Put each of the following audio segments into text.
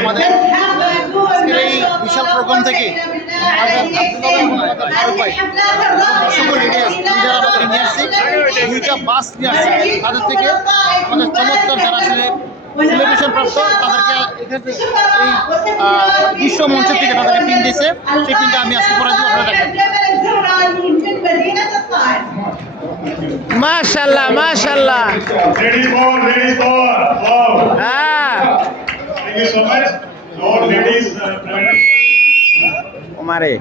আমাদের আজকের এই বিশাল প্রোগ্রাম থেকে যারা আমাদের নিয়ে আসছি, 2টা বাস নিয়ে আসছি, তাদের থেকে আমাদের চমৎকার যারা আসলে সেলিব্রেশন প্রাপ্ত তাদেরকে এখানে এই বিশ্ব মঞ্চের থেকে তাদেরকে পিন দিয়েছে। সেই পিনটা আমি আজকে করে দিব, আপনারা দেখেন। মাশাআল্লাহ মাশাআল্লাহ। Ladies power, wow. হ্যাঁ Thank you so much. All ladies, ওমারে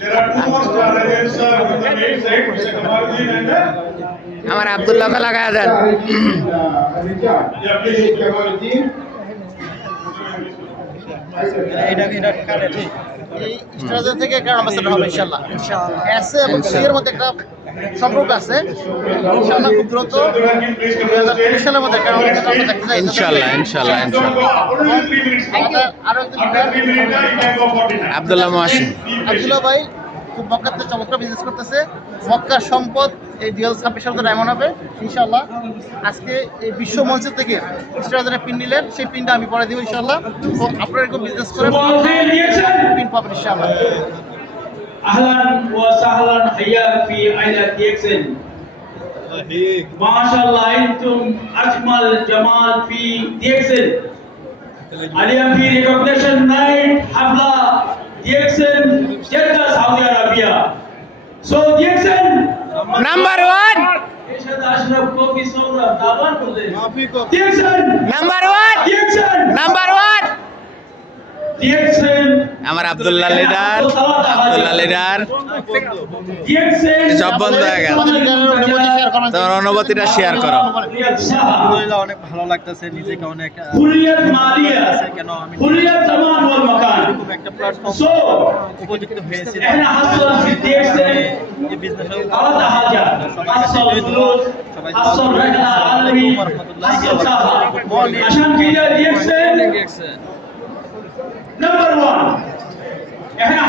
there are two more challenges with the main side, Mr. Kamalji and আমার আব্দুল্লাহকে লাগায় দেন। yeah, please. এই স্ট্রাজের থেকে একটা অ্যাম্বাসেডর হবে ইনশাআল্লাহ। এসে এবং সিয়ের মধ্যে একটা সম্পর্ক আছে ইনশাআল্লাহ। খুব দ্রুত 2023 সালের মধ্যে একটা অ্যাম্বাসেডর আমরা দেখতে চাই ইনশাআল্লাহ ইনশাআল্লাহ ইনশাআল্লাহ। Only 3 minutes. আমাদের আরো একজন After 3 minutes, you can go for dinner. Abdullah Mohsin Abdullah ভাই খুব মক্কাতে চমৎকার বিজনেস করতেছে। মক্কার সম্পদ এই 2026 সালে তো এমন হবে ইনশাআল্লাহ। আজকে এই বিশ্ব মঞ্চ থেকে স্টারদের পিন নিলেন, সেই পিনটা আমি পরে দিব ইনশাআল্লাহ। তো আপনারা এরকম বিজনেস করে পিন পাবেন ইনশাআল্লাহ। اهلا وسهلا حياك في عائله ديكسن. ما شاء الله انتم اجمل جمال في ديكسن. اليوم في ريكوجنيشن نايت حفله ديكسن جده سعودي عربيه. سو ديكسن নাম্বার 1 ايش هذا اشرف كوفي صوره دعوان بولے ديكسن নাম্বার 1 ديكسن নাম্বার 1 ديكسن আমার আব্দুল্লাহ লিডার ديكسن সব বন্ধ হয়ে গেল। তোমার অনুভূতিটা শেয়ার করো। আলহামদুলিল্লাহ অনেক ভালো লাগতেছে, নিজেকে অনেক হুরিয়াত মালিয়া কেন আমি হুরিয়াত জামান ওয়াল মাকান এরকম একটা প্ল্যাটফর্ম সো উপযুক্ত হয়েছিল। احنا حصل في ديكسن এই বিজনেস على حاجه حصل فلوس حصل رحله عالمي حصل سفر عشان كده ديكسن نمبر 1 احنا